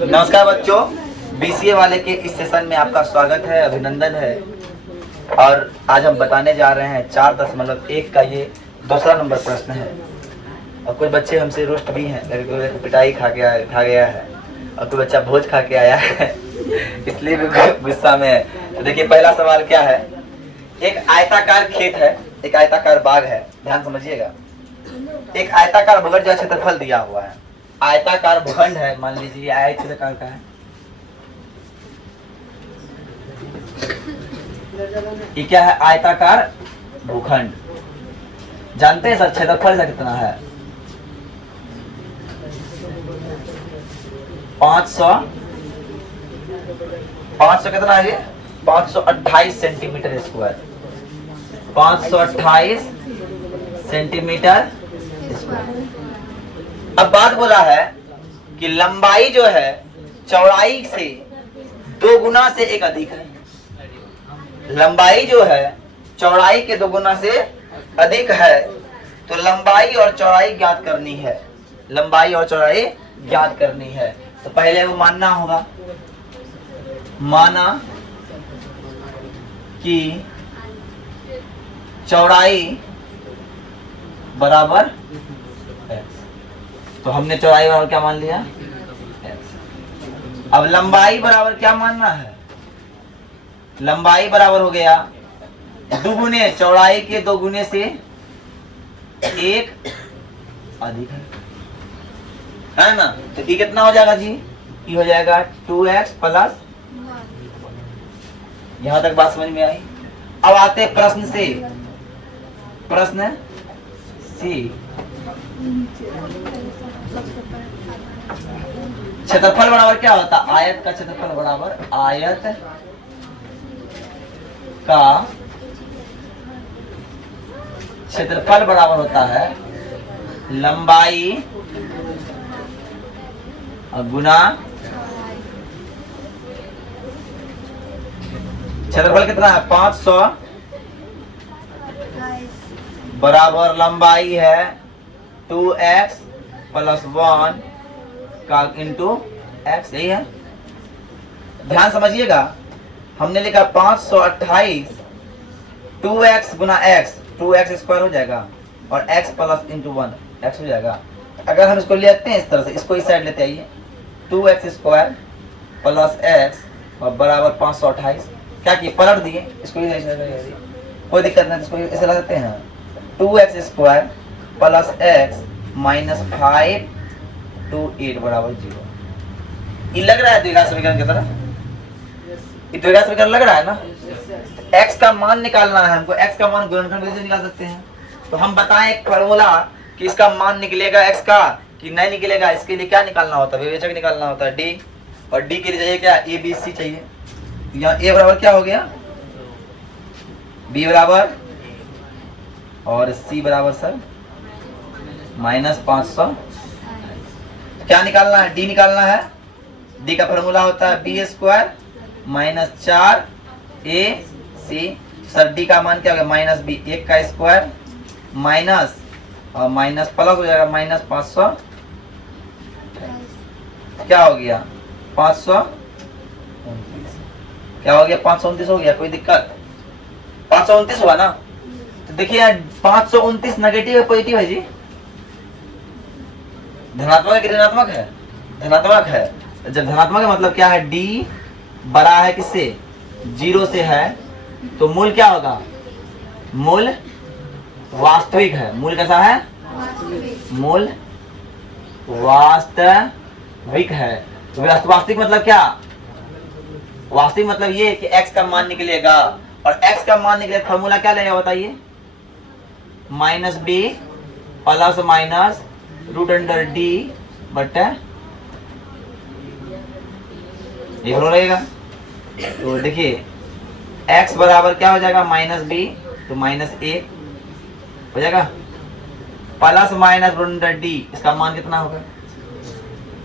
नमस्कार बच्चों, बीसीए वाले के इस सेशन में आपका स्वागत है, अभिनंदन है। और आज हम बताने जा रहे हैं 4.1 का ये दूसरा नंबर प्रश्न है। और कुछ बच्चे हमसे रुष्ट भी हैं, पिटाई खा गया है और कोई बच्चा भोज खा के आया है इसलिए भी गुस्सा में है। तो देखिए पहला सवाल क्या है। एक आयताकार खेत है, एक आयताकार बाग है, ध्यान समझिएगा। एक आयताकार भूखंड जो क्षेत्रफल दिया हुआ है, आयताकार भूखंड है, मान लीजिए आयताकार का है। ये क्या है? आयताकार भूखंड। जानते हैं सर क्षेत्रफल इसका कितना है? 500 कितना है ये? 528 सेंटीमीटर स्क्वायर। 528 centimetre square. अब बात बोला है कि लंबाई जो है चौड़ाई से 2 गुना से एक अधिक है। लंबाई जो है चौड़ाई के 2 गुना से अधिक है, तो लंबाई और चौड़ाई ज्ञात करनी है। लंबाई और चौड़ाई ज्ञात करनी है। तो पहले वो मानना होगा, माना कि चौड़ाई बराबर x। तो हमने चौड़ाई बराबर क्या मान लिया? x। अब लंबाई बराबर क्या मानना है? लंबाई बराबर हो गया 2 गुने चौड़ाई के 2 गुने से एक अधिक है ना। तो ये कितना हो जाएगा जी? ये हो जाएगा 2x प्लस। यहां तक बात समझ में आई। अब आते प्रश्न से। प्रश्न सी, क्षेत्रफल बराबर क्या होता है? आयत का क्षेत्रफल बराबर आयत का क्षेत्रफल बराबर होता है लंबाई गुना क्षेत्रफल कितना है? 500 बराबर लंबाई है 2x प्लस 1 का इंटू x। यही है, ध्यान समझिएगा। हमने लिखा 528 2x गुना x, 2x स्क्वायर हो जाएगा और x प्लस इंटू 1 x हो जाएगा। अगर हम इसको लेते हैं इस तरह से, इसको इस साइड लेते आइए, 2x स्क्वायर प्लस x और बराबर 528। क्या किए? पलट दिए इसको, कोई दिक्कत नहीं, इसको ऐसे ला सकते हैं। 2x square plus x minus 5 to 8 बराबर 0। ये लग रहा है द्विघात समीकरण की तरह? ये द्विघात समीकरण लग रहा है ना? x का मान निकालना है हमको। x का मान गुणनखंड विधि से निकाल सकते हैं। तो हम बताएं एक फॉर्मूला कि इसका मान निकलेगा x का कि नहीं निकलेगा। इसके लिए क्या निकालना होता है? विवेचक निकालना होता है d, और d के लिए चाहिए क्या? a b c चाहिए। यहाँ a बराबर क्या हो गया? b बराबर और c बराबर सर माइनस 500। क्या निकालना है? d निकालना है। d का फॉर्मूला होता है b square minus 4ac। Sir d का मान क्या हो गया? माइनस b, 1 का स्क्वायर माइनस और माइनस प्लस हो जाएगा माइनस 500। क्या हो गया? 529। क्या हो गया? 529 हो गया। कोई दिक्कत? 529 हुआ ना? तो देखिए यार 529 नेगेटिव है पॉजिटिव है जी? धनात्मक है कि ऋणात्मक है? धनात्मक है। जब धनात्मक है मतलब क्या है? d बड़ा है किससे? 0 से है, तो मूल क्या होगा? मूल वास्तविक है। मूल कैसा है? मूल वास्तविक है। तो वास्तविक मतलब क्या? वास्तविक मतलब ये कि x का मान निकलेगा, और x का मान निकले फॉर्मूला क्या लेगा बताइए? Minus b plus minus root under d बटा ये हो रहेगा। तो देखिए x बराबर क्या हो जाएगा? माइनस b, तो माइनस 1 हो जाएगा plus minus root under d। इसका मान कितना होगा?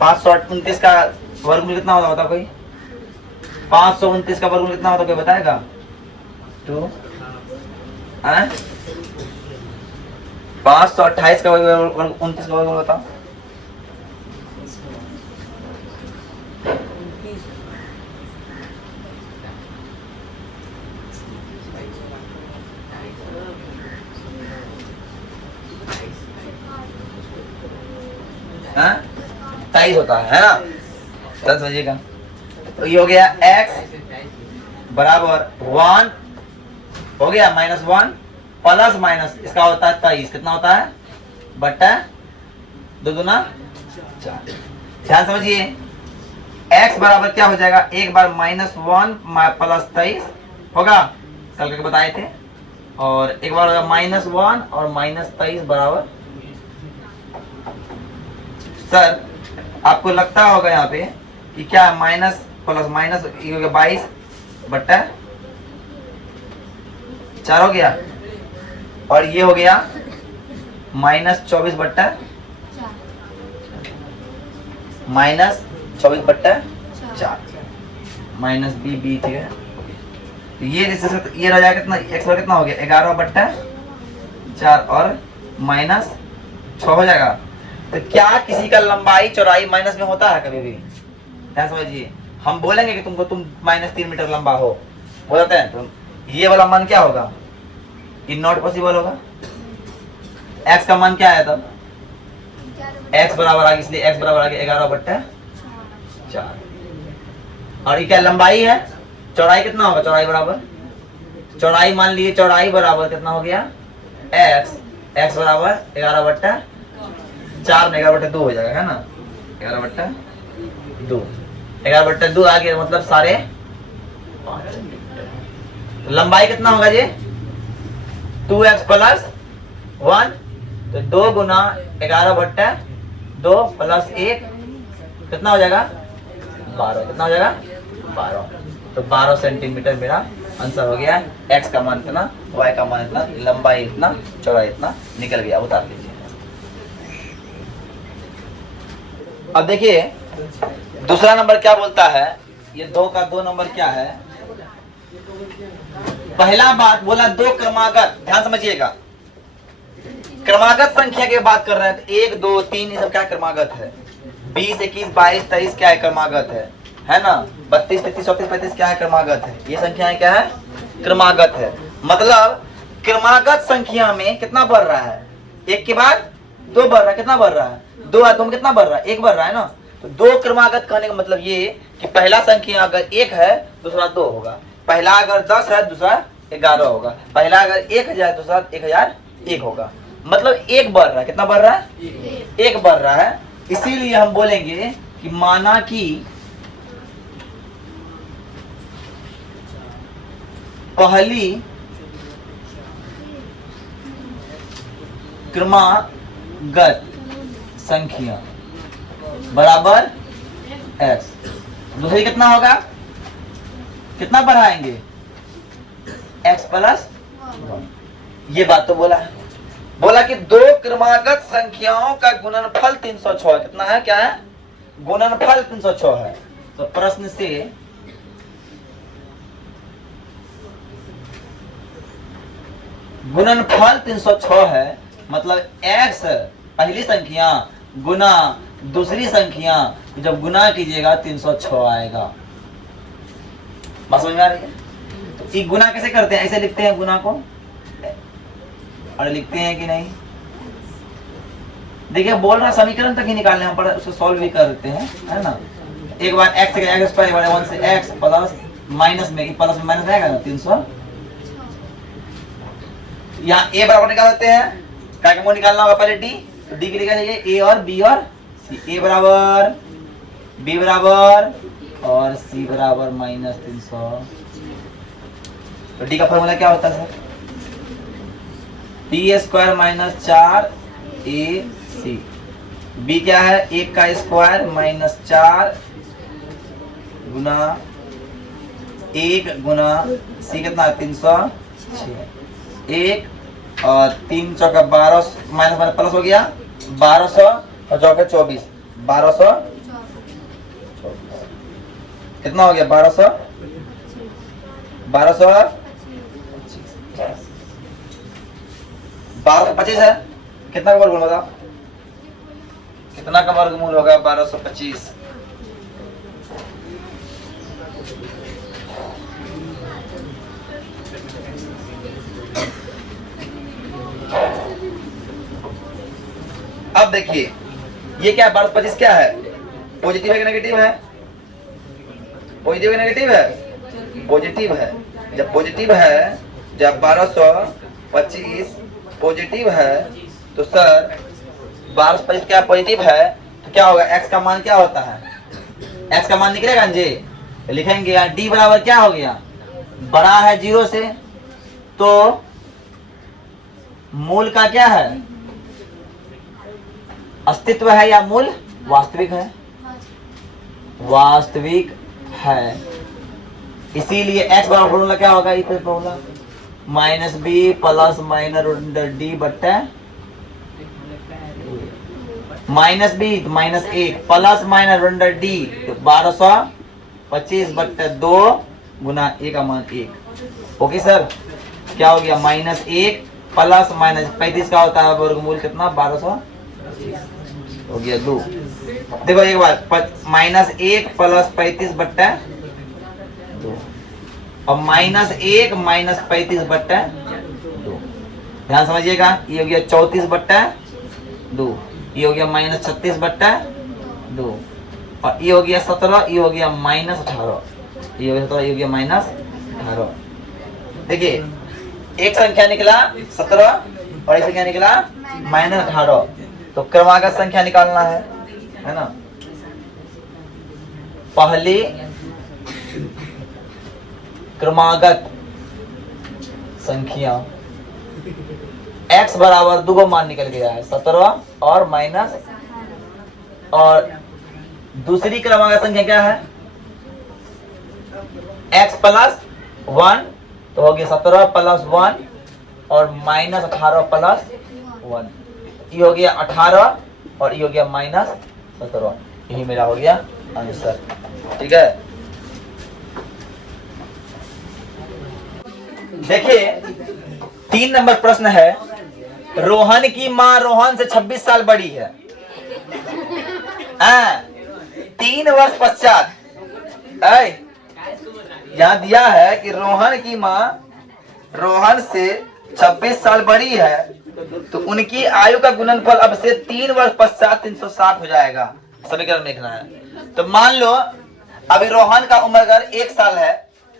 529 का वर्गमूल कितना होता है कोई? 529 का वर्गमूल कितना होता है कोई बताएगा? तो 528 का वर्ग 29 का वर्ग बताओ। हाँ 23 होता है ना। चल समझिएगा, तो ये हो गया x बराबर 1 हो गया -1 प्लस माइनस इसका होता है 23, कितना होता है बट्टा 2 दूना 4। ध्यान समझिए, x बराबर क्या हो जाएगा, एक बार -1 प्लस 23 होगा, कल करके बताए थे, और एक बार होगा -1 और -23 बराबर। सर आपको लगता होगा यहाँ पे कि क्या माइनस प्लस माइनस ये हो गया 22 बट्टा 4 हो गया, और ये हो गया -24 बट्टा -24 बट्टा 4 माइनस बी ठीक है। तो ये ये रह जाएगा कितना, x पर कितना हो गया 11 बट्टा 4 और -6 हो जाएगा। तो क्या किसी का लंबाई चौड़ाई माइनस में होता है कभी भी? ध्यान समझिए, हम बोलेंगे कि तुम -3 मीटर लंबा हो, बोलते हैं, तो ये वाला मान क्या होगा, ये नॉट पॉसिबल होगा। x का मान क्या है तब, x बराबर आ गया, इसलिए x बराबर आ गया 11 बट्टा 4। और ये क्या लंबाई है, चौड़ाई कितना होगा, चौड़ाई बराबर, चौड़ाई मान लिए चौड़ाई बराबर कितना हो गया x बराबर 11 बट्टा 4 में 11 बट्टा 2 हो जाएगा, है ना, 11 बट्टा 2, 11 बट्टा 2 आ गया, मतलब 5.5 सेंटीमीटर। लंबाई कितना होगा जी, 2x प्लस 1, तो 2 गुना 11 बट्टा 2 प्लस 1 कितना हो जाएगा 12, कितना हो जाएगा 12, तो 12 सेंटीमीटर मेरा आंसर हो गया। x का मान इतना, y का मान इतना, लंबाई इतना, चौड़ाई इतना निकल गया, उतार लीजिए। अब देखिए दूसरा नंबर क्या बोलता है, ये 2 का 2 नंबर क्या है। पहला बात बोला 2 क्रमागत, ध्यान समझिएगा, क्रमागत संख्या की बात कर रहे हैं, तो 1 2 3 ये सब क्या क्रमागत है, 20 21 22 23 क्या है क्रमागत है ना, 32 33 34 35 क्या है क्रमागत है, ये संख्याएं क्या है क्रमागत है। मतलब क्रमागत संख्या में कितना बढ़ रहा है, एक के बाद 2 बढ़ रहा है, कितना बढ़ रहा है 2 है, 2 में कितना बढ़ रहा है 1 बढ़ रहा है ना। तो 2 क्रमागत कहने का मतलब ये कि पहला संख्या अगर 1 है दूसरा 2 होगा, पहला अगर 10 है दूसरा 11 होगा, पहला अगर 1000 दूसरा 1001 होगा, मतलब 1 बढ़ रहा है, कितना बढ़ रहा है 1 बढ़ रहा है। इसीलिए हम बोलेंगे कि माना कि पहली क्रमागत संख्या बराबर x, दूसरी कितना होगा, कितना बढ़ाएंगे x प्लस 1। ये बात तो बोला है, बोला कि 2 क्रमागत संख्याओं का गुणनफल 306 है, कितना है, क्या है गुणनफल 306 है। तो प्रश्न से गुणनफल 306 है, मतलब x पहली संख्या गुना दूसरी संख्या, जब गुना कीजिएगा 306 आएगा। बात समझ में आ रही है? तो ये गुना कैसे करते हैं, ऐसे लिखते हैं गुना को, और लिखते हैं कि नहीं, देखिए बोल रहा समीकरण तक ही निकालने हम पर उसको सॉल्व भी कर देते हैं, है ना। एक बार x से x स्क्वायर, एक बार 1 से x प्लस माइनस में प्लस में माइनस आएगा ना 300। यहाँ a बराबर निकाल देते हैं, क्या क्या निकालना होगा पहले d, तो d की लिखा जाइए a और b और c, a बराबर b बराबर और c बराबर -300। तो d का फॉर्मूला क्या होता है sir, d square minus 4 ac, b क्या है 1 का स्क्वायर माइनस 4 गुना 1 गुना c कितना 306, 1 और 3 चौका 12 माइनस माइनस प्लस हो गया 1200 और चौका 24, 1200 कितना हो गया 1200 1225 है, कितना का वर्गमूल बताओ, कितना का वर्गमूल होगा 1225, अब देखिए ये क्या है, 1225 क्या है, पॉजिटिव है कि नेगेटिव है? पॉजिटिव है नेगेटिव है? पॉजिटिव है। जब पॉजिटिव है, जब 1225 पॉजिटिव है तो सर 1225 क्या पॉजिटिव है तो क्या होगा, x का मान क्या होता है, x का मान निकलेगा जी, लिखेंगे यहाँ d बराबर क्या हो गया, बड़ा है 0 से तो मूल का क्या है, अस्तित्व है या मूल वास्तविक है, वास्तविक है। इसीलिए x बराबर फॉर्मूला क्या होगा, ये formula minus B plus minus under D बट्टा minus B minus 1 plus minus under D, तो 1225 बट्टा 2 गुना ए का मान 1। ओके सर, क्या हो गया, -1 प्लस माइनस 35 का होता है वर्गमूल कितना, 1200 हो गया 2। देखो एक बार, -1 प्लस 35 बट्टा 2 और -1 माइनस 35 बट्टा 2, ध्यान समझिएगा, ये हो गया 34 बट्टा 2, ये हो गया -36 बट्टा 2 और ये हो गया 17, ये हो गया -18, ये हो गया 17, ये हो गया -18। देखिए एक संख्या निकला 17 और एक संख्या निकला -18, तो क्रमागत संख्या निकालना है ना। पहली क्रमागत संख्या x बराबर 2 को मान निकल गया है 17 और माइनस, और दूसरी क्रमागत संख्या क्या है, x प्लस 1, तो हो गया 17 प्लस 1 और -18 प्लस 1, ये हो गया 18 और ये हो गया -17, यही मेरा हो गया आंसर। ठीक है, देखिए 3 नंबर प्रश्न है, रोहन की मां रोहन से 26 साल बड़ी है। 3 वर्ष पश्चात, यहां दिया है कि रोहन की मां रोहन से 26 साल बड़ी है, तो उनकी आयु का गुणनफल अब से 3 वर्ष पश्चात 360 हो जाएगा। समीकरण में लिखना है। तो मान लो अभी रोहन का उम्र अगर 1 साल है,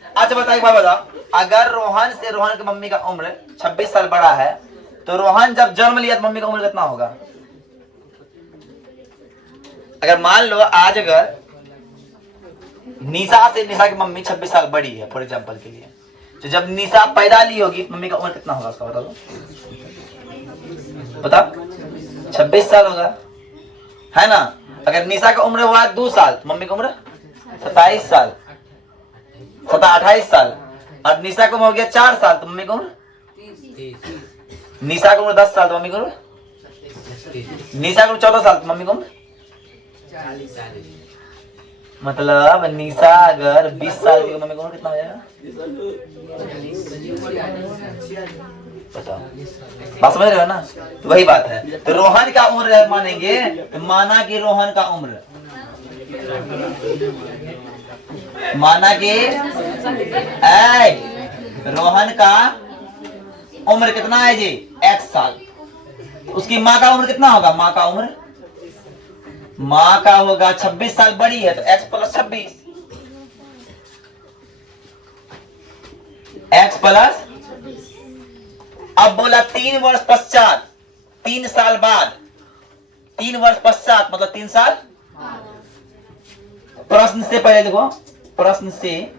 अच्छा बताओ, एक बार बताओ, अगर रोहन से रोहन की मम्मी का उम्र 26 साल बड़ा है तो रोहन जब जन्म लिया तो मम्मी का उम्र कितना होगा। अगर मान लो आज अगर निशा से निशा की मम्मी 26 साल बड़ी है फॉर एग्जांपल के लिए, तो जब निशा पैदा ली होगी तो मम्मी का उम्र कितना होगा उसका बता दो, बताओ 26 साल होगा, है ना। अगर निशा का उम्र हुआ 2 साल, मम्मी का उम्र 27 साल, 28 साल, और निशा को हो गया 4 साल तो मम्मी को उम्र, निशा को उम्र 10 साल तो मम्मी को उम्र, निशा को 14 साल तो मम्मी को उम्र, मतलब निशा अगर 20 साल की मम्मी को उम्र कितना हो जाएगा, बताओ, बात समझ रहे हो ना। तो वही बात है, तो रोहन का उम्र मानेंगे तो माना कि रोहन का उम्र, माना कि रोहन का उम्र कितना है जी, x साल, उसकी माँ का उम्र कितना होगा, माँ का उम्र, माँ का होगा 26 साल बड़ी है तो x प्लस 26, x प्लस, अब बोला 3 वर्ष पश्चात, 3 साल बाद, 3 वर्ष पश्चात मतलब 3 साल, प्रश्न से पहले देखो, प्रश्न से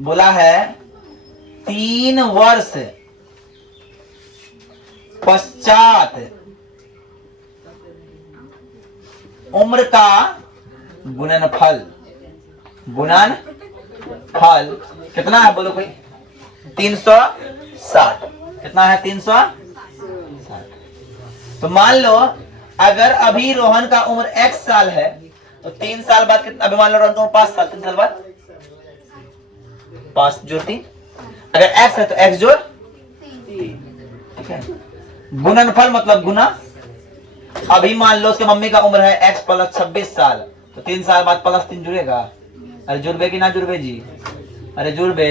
बोला है 3 वर्ष पश्चात उम्र का गुणनफल, गुणनफल कितना है बोलो कोई, 360, कितना है 360। तो मान लो अगर अभी रोहन का उम्र x साल है तो 3 साल बाद कितना, अभी मान लो रोहन का उम्र 5 साल, 3 साल बाद 5 जोड़ 3, अगर x है तो x जोड़ 3, ठीक है। गुणनफल मतलब गुना, अभी मान लो उसके मम्मी का उम्र है x प्लस 26 साल, तो 3 साल बाद प्लस 3 जुड़ेगा, अरे जुड़बे कि ना जुड़बे जी? अरे जुड़बे।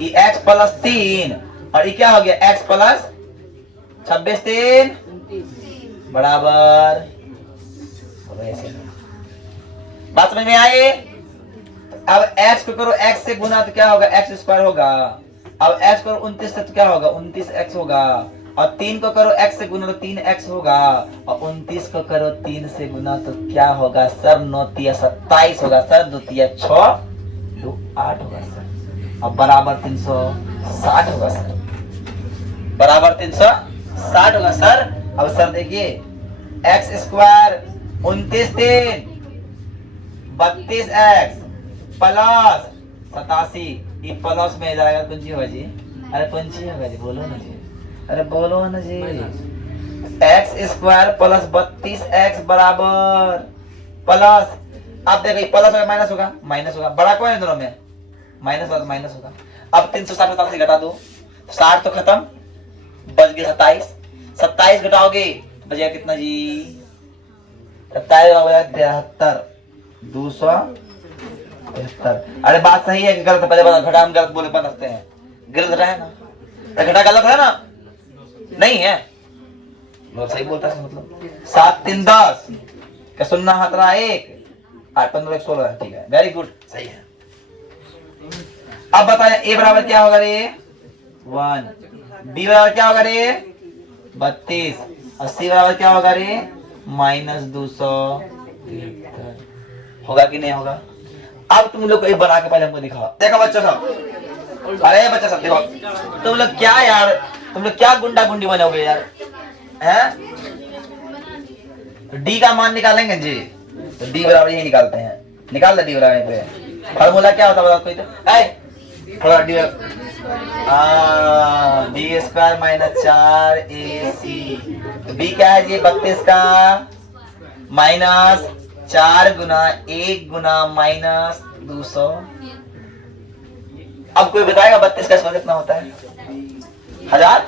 ये x प्लस 3 और ये क्या हो गया x प्लस 26 3 बराबर। बात समझ में आई? अब x को करो x से गुना तो क्या होगा x स्क्वायर होगा। अब x करो 29 से तो क्या होगा 29x होगा। और 3 को करो x से गुना तो 3x होगा। और 29 को करो 3 से गुना तो क्या होगा सर 9 तिया 27 होगा सर। 2 तिया 6 2 8 होगा सर। अब बराबर 360 होगा सर। बराबर 360 होगा सर। अब सर देखिए x स्क्वायर 29 3 32x प्लस 87 ये प्लस में जाएगा कुंजी होगा जी। अरे कुंजी होगा जी बोलो ना जी। अरे बोलो ना जी। x स्क्वायर प्लस 32x बराबर प्लस अब देखो प्लस होगा माइनस होगा माइनस होगा। बड़ा कौन है दोनों में माइनस होगा तो माइनस होगा। अब 360 से घटा दो 60 तो खत्म बच गया 27 27 घटाओगे बचेगा कितना जी 27 73 273। अरे बात सही है कि गलत है? पहले बात घटा हम गलत बोले बन सकते हैं। गलत रहा है ना घटा गलत है ना नहीं है सही बोलता है मतलब 7 3 10 क्या सुनना हाथ रहा 1 8 15 1 16 ठीक है वेरी गुड सही है। अब बताया a बराबर क्या होगा रे 1 b बराबर क्या होगा रे 32 और c बराबर क्या होगा रे -273 होगा कि नहीं होगा। अब तुम लोग को बना के पहले हमको दिखाओ। देखो बच्चा सब अरे बच्चा सब देखो तुम लोग क्या यार तुम लोग क्या गुंडा गुंडी बनोगे यार हैं। डी का मान निकालेंगे जी तो डी बराबर यही निकालते हैं। निकाल दे डी बराबर पे फार्मूला क्या होता है बताओ कोई तो थोड़ा d d square minus 4ac। B क्या है जी 32 का माइनस 4 गुना 1 गुना माइनस 200। अब कोई बताएगा 32 का स्क्वायर कितना होता है 1000।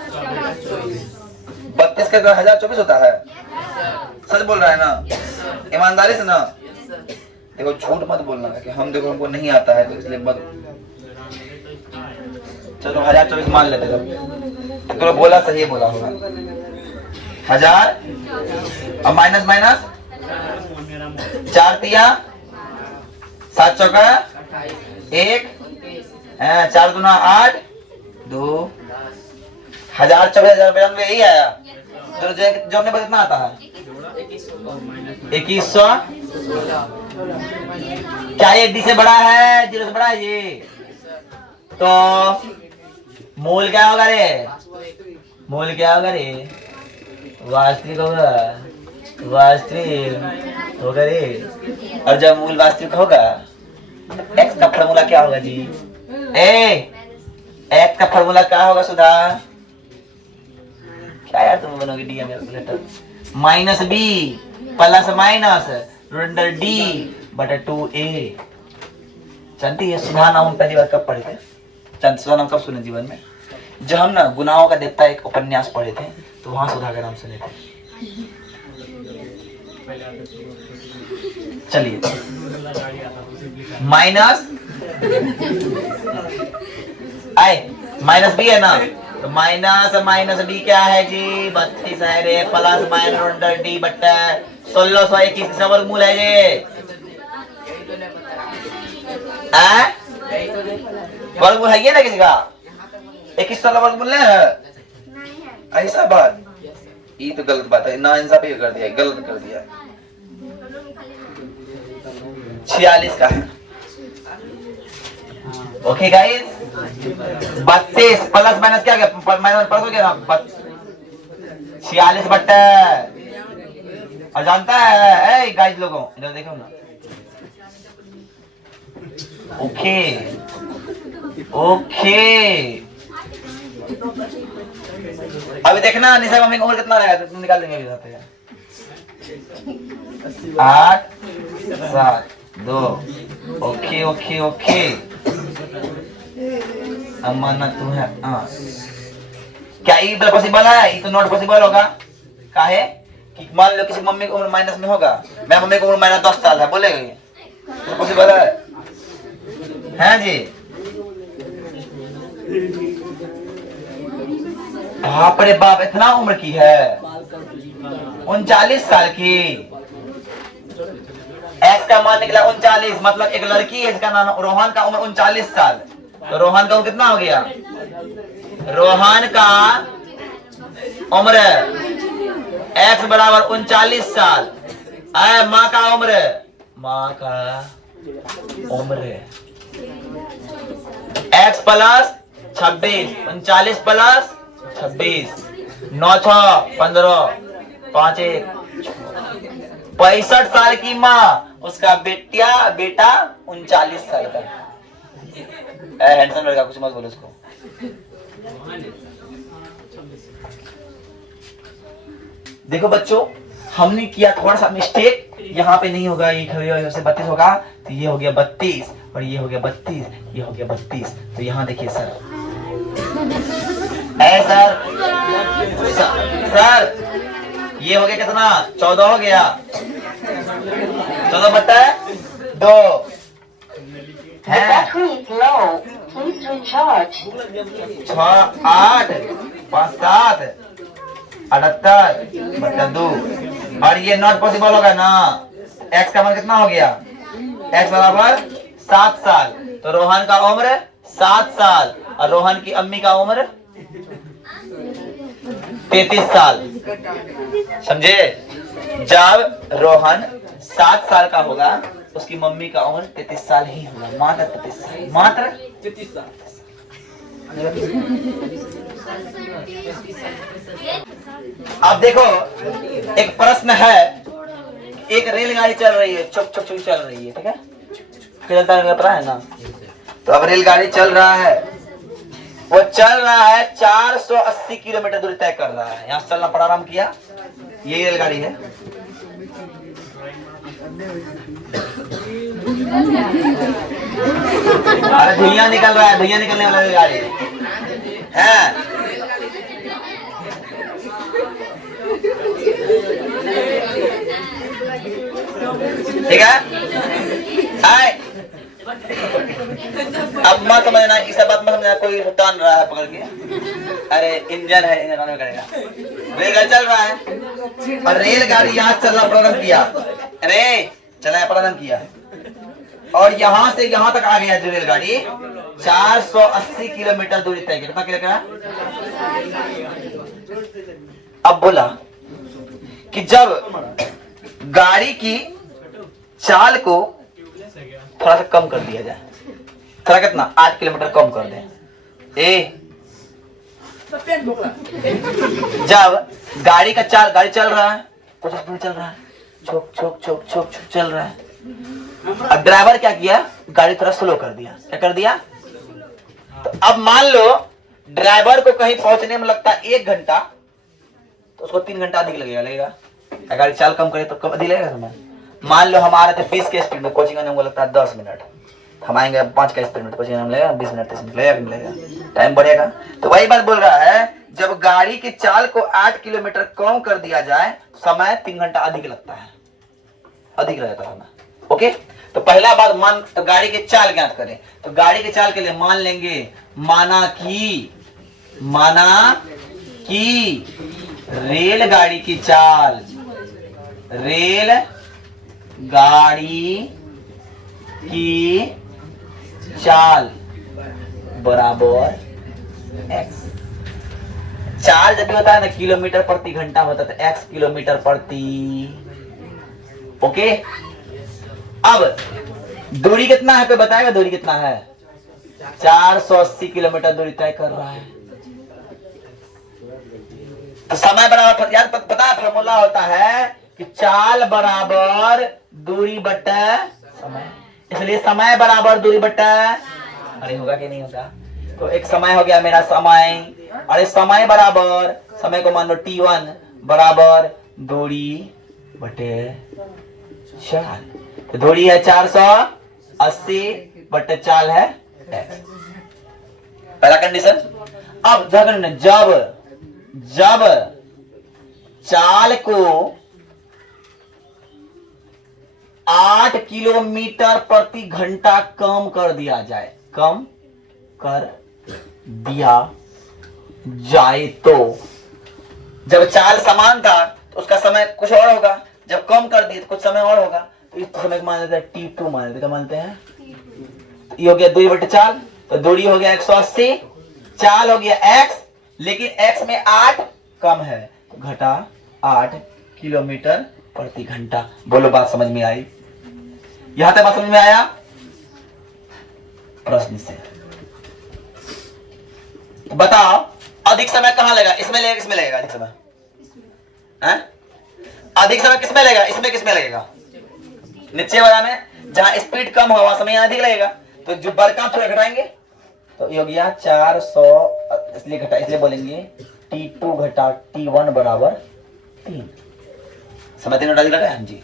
32 का स्क्वायर 1024 होता है। सच बोल रहा है ना ईमानदारी से ना। देखो झूठ मत बोलना कि हम देखो हमको नहीं आता है तो इसलिए मत। चलो 1024 मान लेते तो तो बोला सही बोला होगा 1000 और माइनस माइनस 4 तिया 7 चौका 1 4 गुना 8 2 1024 यही आया। तो जो हमने कितना आता है 2100। क्या ये डी से बड़ा है 0 से बड़ा है ये तो मूल क्या होगा रे मूल क्या होगा रे वास्तविक होगा रे। और जब मूल वास्तविक होगा x का फॉर्मूला क्या होगा जी x का फॉर्मूला क्या होगा सुधा क्या यार तुम बनोगे d letter minus B plus minus under d बटा 2a। जानती है सुधा नाम हम पहली बार कब पढ़े थे सुधा नाम कब सुने जीवन में जब हम ना गुनाहों का देवता एक उपन्यास पढ़े थे तो वहां सुधा का नाम सुने थे। चलिए माइनस माइनस बी है ना तो माइनस माइनस बी क्या है जी 32 है रे प्लस माइनस अंडर डी बट्टा 1621 का वर्गमूल है ये वर्गमूल है ये ना किसी का 21 वाला वर्गमूल है ऐसा बात ये तो गलत बात है ना इंसाफी कर दिया गलत कर दिया 46 का है। ओके गाइस 32 प्लस माइनस क्या गया माइनस प्लस हो गया ना 46 बट्टा और जानता है गाइस लोगों इधर देखो ना ओके अभी देखना निशा मम्मी का उम्र कितना रहेगा तुम निकाल देंगे अभी 8 7 2 ओके अम्मा तू है क्या ये पॉसिबल है ये तो नॉट पॉसिबल होगा काहे कि मान लो किसी मम्मी की उम्र माइनस में होगा मैं मम्मी की उम्र माइनस 10 साल है बोलेगा ये पॉसिबल है जी? बाप रे बाप, इतना उम्र की है, 39 साल की। एक्स का मान निकला 39, मतलब एक लड़की है जिसका नाम रोहन का उम्र 39 साल। तो रोहन का उम्र कितना हो गया? रोहन का उम्र एक्स बराबर 39 साल। माँ का उम्र, माँ का उम्र एक्स प्लस 26, 39 प्लस 26, 9 6 15, 5 1 65 साल की माँ, उसका बेटा 39 साल का। हैंडसम लड़का, कुछ मत बोलो उसको। देखो बच्चों, हमने किया थोड़ा सा मिस्टेक, यहाँ पे नहीं होगा, ये 32 होगा, तो ये हो गया 32 और ये हो गया 32, ये हो गया 32। तो यहाँ देखिए सर, सर ये हो गया कितना? 14 हो गया, 14 बटा 2 है 6 8 5 7 78 बटा 2। और ये नॉट पॉसिबल होगा ना। एक्स का मान कितना हो गया? एक्स बराबर 7 साल। तो रोहन का उम्र 7 साल और रोहन की अम्मी का उम्र 33 साल। समझे? जब रोहन 7 साल का होगा, उसकी मम्मी का उम्र 33 साल ही होगा, मात्र 33 साल, मात्र 33 साल। अब देखो, एक प्रश्न है, एक रेलगाड़ी चल रही है, चुप चुप चुप चल रही है, ठीक है? चलता है ना। तो अब रेलगाड़ी चल रहा है, वो चल रहा है 480 किलोमीटर दूरी तय कर रहा है। यहाँ से चलना प्रारंभ किया, यही रेलगाड़ी है। अरे धुइयां निकल रहा है, धुइयां निकलने वाला रेलगाड़ी है। ठीक है? अब मत समझना, इस बात मत समझना कोई टान रहा है पकड़ के। अरे इंजन है, इंजन में करेगा। रेलगाड़ी चल रहा है और रेलगाड़ी यहाँ चलना प्रारंभ किया, अरे चलना प्रारंभ किया और यहाँ से यहाँ तक आ गया जो रेलगाड़ी 480 किलोमीटर दूरी तय की। कितना किलोमीटर? अब बोला कि जब गाड़ी की चाल को थोड़ा सा कम कर दिया जाए, थोड़ा कितना 8 किलोमीटर कम कर दें। जब गाड़ी का चाल, गाड़ी चल रहा है, कुछ स्पीड चल रहा है, छोक छोक छोक छोक छोक चल रहा है। अब ड्राइवर क्या किया? गाड़ी थोड़ा स्लो कर दिया। क्या कर दिया? तो अब मान लो ड्राइवर को कहीं पहुंचने में लगता है 1 घंटा, तो उसको 3 घंटा अधिक लगेगा। गाड़ी चाल कम करे तो कब अधिक लगेगा समय? मान लो हम आ रहे थे 20 के स्पीड में, कोचिंग हमको लगता है 10 मिनट, हम आएंगे 5 का स्पीड में, कोचिंग में लगेगा 20 मिनट 30 मिनट लगेगा, टाइम बढ़ेगा। तो वही बात बोल रहा है, जब गाड़ी की चाल को 8 किलोमीटर कम कर दिया जाए, समय 3 घंटा अधिक लगता है, अधिक रहता है समय। ओके, तो पहला बात मान, तो गाड़ी की चाल ज्ञात करें। तो गाड़ी की चाल के लिए मान लेंगे, माना कि रेलगाड़ी की चाल, रेल गाड़ी की चाल बराबर x। चाल जब भी होता है ना किलोमीटर प्रति घंटा होता है, तो x किलोमीटर प्रति। ओके, अब दूरी कितना है, कोई बताएगा दूरी कितना है? 480 किलोमीटर दूरी तय कर रहा है। तो समय बराबर, यार पता है फॉर्मूला होता है कि चाल बराबर दूरी बटा समय, इसलिए समय बराबर दूरी बटा, अरे होगा कि नहीं होगा? तो एक समय हो गया मेरा समय, अरे समय बराबर, समय को मान लो t1 बराबर दूरी बटे चाल। तो दूरी है 480 बटे चाल है x। पहला कंडीशन। अब जब चाल को 8 किलोमीटर प्रति घंटा कम कर दिया जाए, कम कर दिया जाए, तो जब चाल समान था तो उसका समय कुछ और होगा, जब कम कर दिए तो कुछ समय और होगा, तो इस समय को मान लेते हैं T2 मान लेते, क्या मानते हैं? ये हो गया 2/4, तो दूरी हो गया 180, चाल हो गया x, लेकिन x में 8 कम है, घटा 8 किलोमीटर प्रति घंटा। बोलो बात समझ में आई? यहां तक बात समझ में आया? प्रश्न से बताओ अधिक समय कहां लगेगा? इसमें लगेगा, किसमें लगेगा अधिक समय? अधिक समय किसमें लगेगा? इसमें किसमें लगेगा? नीचे वाला में। जहां स्पीड कम होगा समय अधिक लगेगा, तो जो बड़का थोड़ा घटाएंगे तो ये हो गया 400, इसलिए घटा, इसलिए बोलेंगे T2 घटा T1 बराबर 3। समय 3 अधिक लगा है जी।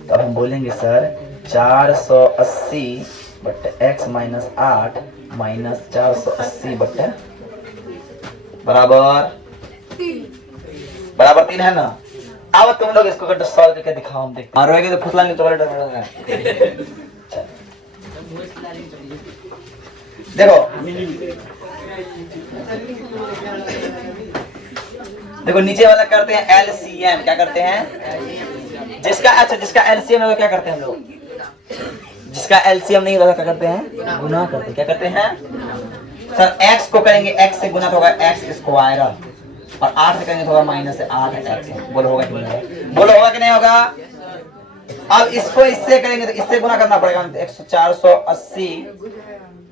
तो अब हम बोलेंगे सर 480 बटे x माइनस 8 माइनस 480 बटे बराबर 3 है ना। अब तुम लोग इसको करके सॉल्व करके दिखाओ, हम देखते हैं। मारोगे तो फुसलाएंगे तो देखो नीचे वाला करते हैं LCM। क्या करते हैं? जिसका LCM है क्या करते हैं हम लोग? जिसका LCM नहीं होता क्या करते हैं? गुना करते हैं। क्या करते हैं सर? x को करेंगे x से गुना तो होगा x स्क्वायर, और 8 से करेंगे तो होगा माइनस 8x। बोलो होगा कि नहीं होगा? बोलो होगा कि नहीं होगा? अब इसको इससे करेंगे तो इससे गुना करना पड़ेगा। 480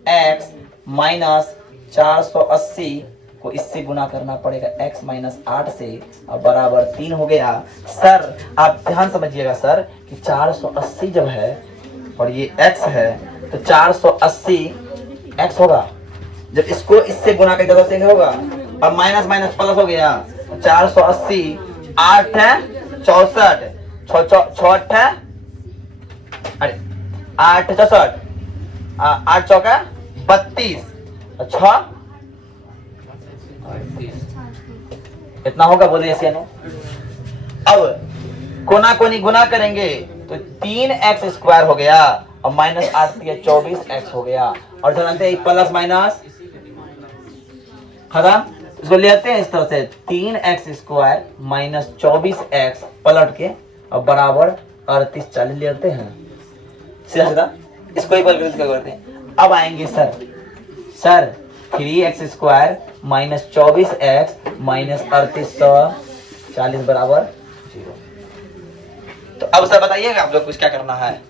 x माइनस 480 को इससे गुना करना पड़ेगा x माइनस 8 से, और बराबर 3 हो गया। सर आप ध्यान समझिएगा सर कि 480 जब है और ये x है तो 480 x होगा। जब इसको इससे गुना करके तो से होगा, और माइनस माइनस प्लस हो गया। 480 8 है 64, 6 है, अरे 8 64, 8 चौका 32, 6 इतना होगा। बोलिए ऐसे नो। अब कोना कोनी गुना करेंगे तो 3x स्क्वायर हो गया, और माइनस 8 दिया 24x हो गया, और जानते हैं प्लस माइनस खत्म। इसको लेते हैं इस तरह से 3x स्क्वायर माइनस 24x पलट के, और बराबर 38 40 लेते हैं सीधा सीधा। इसको ही पलट करते हैं। अब आएंगे sir 3x square minus 24x minus 3840 बराबर 0। तो अब सर बताइएगा आप लोग कुछ क्या करना है?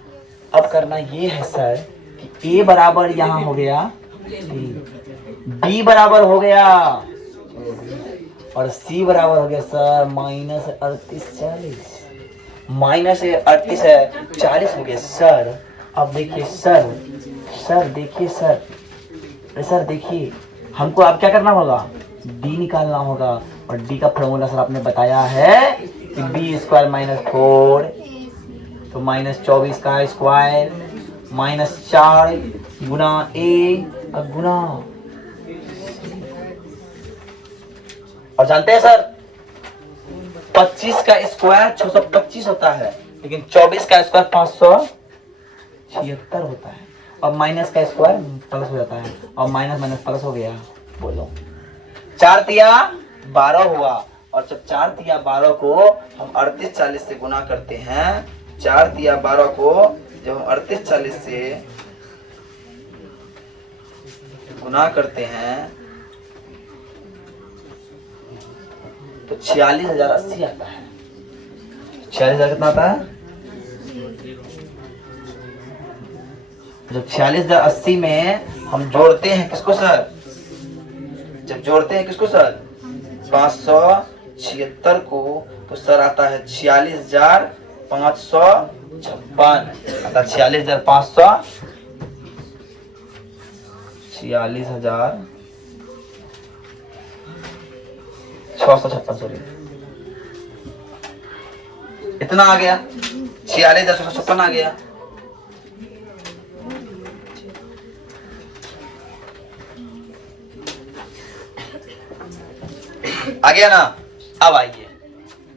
अब करना ये है सर कि a बराबर यहाँ हो गया, b बराबर हो गया, और c बराबर हो गया सर माइनस 38 40। माइनस 38 है 40 हो गया सर। अब देखिए सर देखिए सर देखिए, हमको अब क्या करना होगा? d निकालना होगा, और d का फॉर्मूला सर आपने बताया है कि b स्क्वायर माइनस 4, तो माइनस 24 का स्क्वायर माइनस 4 गुना a गुना, और जानते हैं सर 25 का स्क्वायर 625 होता है, लेकिन 24 का स्क्वायर 576 होता है, और माइनस का स्क्वायर प्लस हो जाता है, और माइनस माइनस प्लस हो गया। बोलो 4 तिया 12 हुआ, और जब 4 तिया 12 को हम 38 40 से गुना करते हैं, 4 तिया 12 को जब हम 38 40 से गुना करते हैं तो 46,080 आता है। 46,000 कितना आता है? जब 46,080 में हम जोड़ते हैं किसको सर? जब जोड़ते हैं किसको सर? 576 को, तो सर आता है 46,556 आता 46,656 सॉरी, इतना आ गया। 46,656 आ गया। आ गया ना? अब आइए,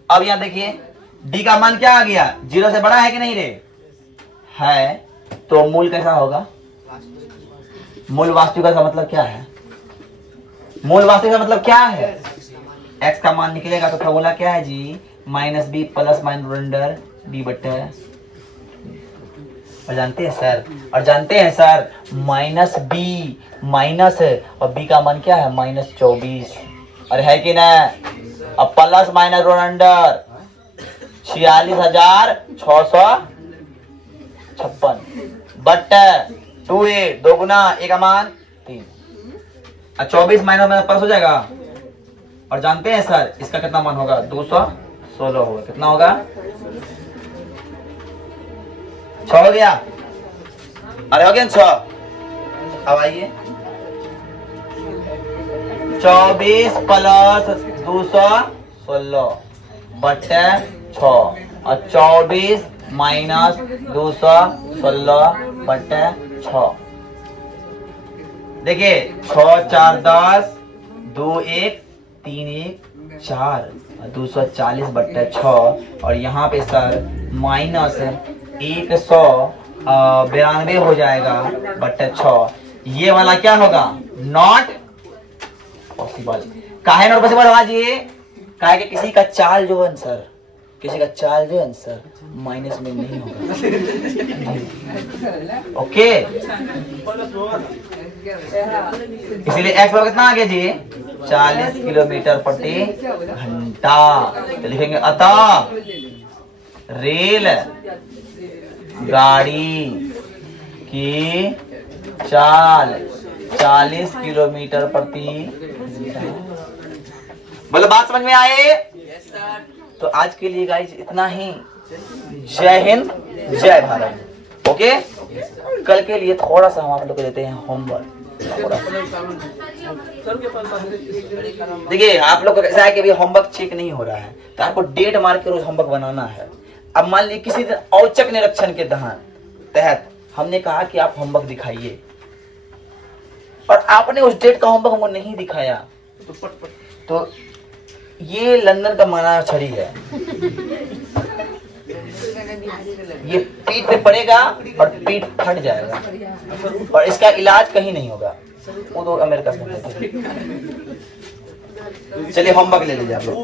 अब यहां देखिए डी का मान क्या आ गया, 0 से बड़ा है कि नहीं रे, है। तो मूल कैसा होगा, मूल वास्तविक का मतलब क्या है, मूल वास्तविक का मतलब क्या है, x का मान निकलेगा तो फॉर्मूला क्या है जी, minus B plus minus under B बटे, और जानते हैं सर, और जानते हैं सर माइनस बी माइनस है और बी का मान क्या है -24, अरे है कि ना, अब plus minus under 46,656 but 2a 2 Guna a का मान 3, 24 माइनस में प्लस हो जाएगा, और जानते हैं सर इसका कितना मान होगा, 216 होगा, कितना होगा 6 हो गया, अरे हो गया 6। अब आइए 24 प्लस 216 बटे 6 और 24 माइनस 216 बटे 6, देखिए 6 4 10 2 1 3 1 4 240 बटे 6, और यहाँ पे सर माइनस 192 हो जाएगा बटे 6, ये वाला क्या होगा, नॉट पॉसिबल। काहे नॉट पॉसिबल होगा जी, काहे कि किसी का चाल जो है सर, किसी का चाल जो है सर माइनस में नहीं होगा, ओके। इसीलिए एक्स बराबर कितना आ गया जी, 40 किलोमीटर प्रति घंटा, तो लिखेंगे अतः रेल गाड़ी की चाल 40 किलोमीटर प्रति घंटा। बोलो बात समझ में आए, तो आज के लिए गाइस इतना ही, जय हिंद जय भारत, ओके। कल के लिए थोड़ा सा हम आप लोग को देते हैं होमवर्क, देखिए आप लोग को कैसा है कि अभी होमवर्क चेक नहीं हो रहा है, तो आपको डेट मार के रोज होमवर्क बनाना है। अब मान लीजिए किसी दिन औचक निरीक्षण के तहत हमने कहा कि आप होमवर्क दिखाइए, और आपने उस डेट का होमवर्क हमको नहीं दिखाया, तो ये लंदन का माना छड़ी है, ये पीठ पे पड़ेगा और पीठ फट जाएगा, और इसका इलाज कहीं नहीं होगा, वो तो अमेरिका से। चलिए होमवर्क ले लीजिए आप लोग,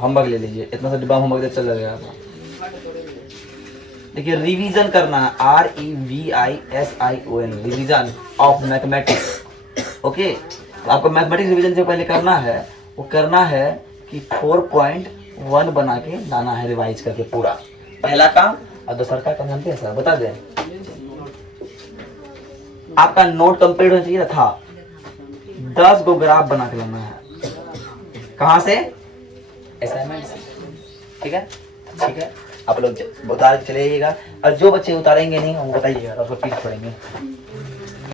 होमवर्क ले लीजिए, इतना सा डिब्बा होमवर्क चल जाएगा। देखिए रिवीजन करना है, REVISION, revision of mathematics, okay. तो आपको मैथमेटिक्स रिवीजन जो पहले करना है, वो करना है कि 4.1 बना के लाना है, रिवाइज करके पूरा, पहला काम। और दूसरा काम जानते हैं सर, बता दें, आपका नोट कंप्लीट होना चाहिए था, 10 गो ग्राफ बना के लाना है, कहां से, असाइनमेंट से, ठीक है, ठीक है। आप लोग उतार के चले जाइएगा, और जो बच्चे उतारेंगे नहीं वो बताइएगा, उसको पीठ छोड़ेंगे।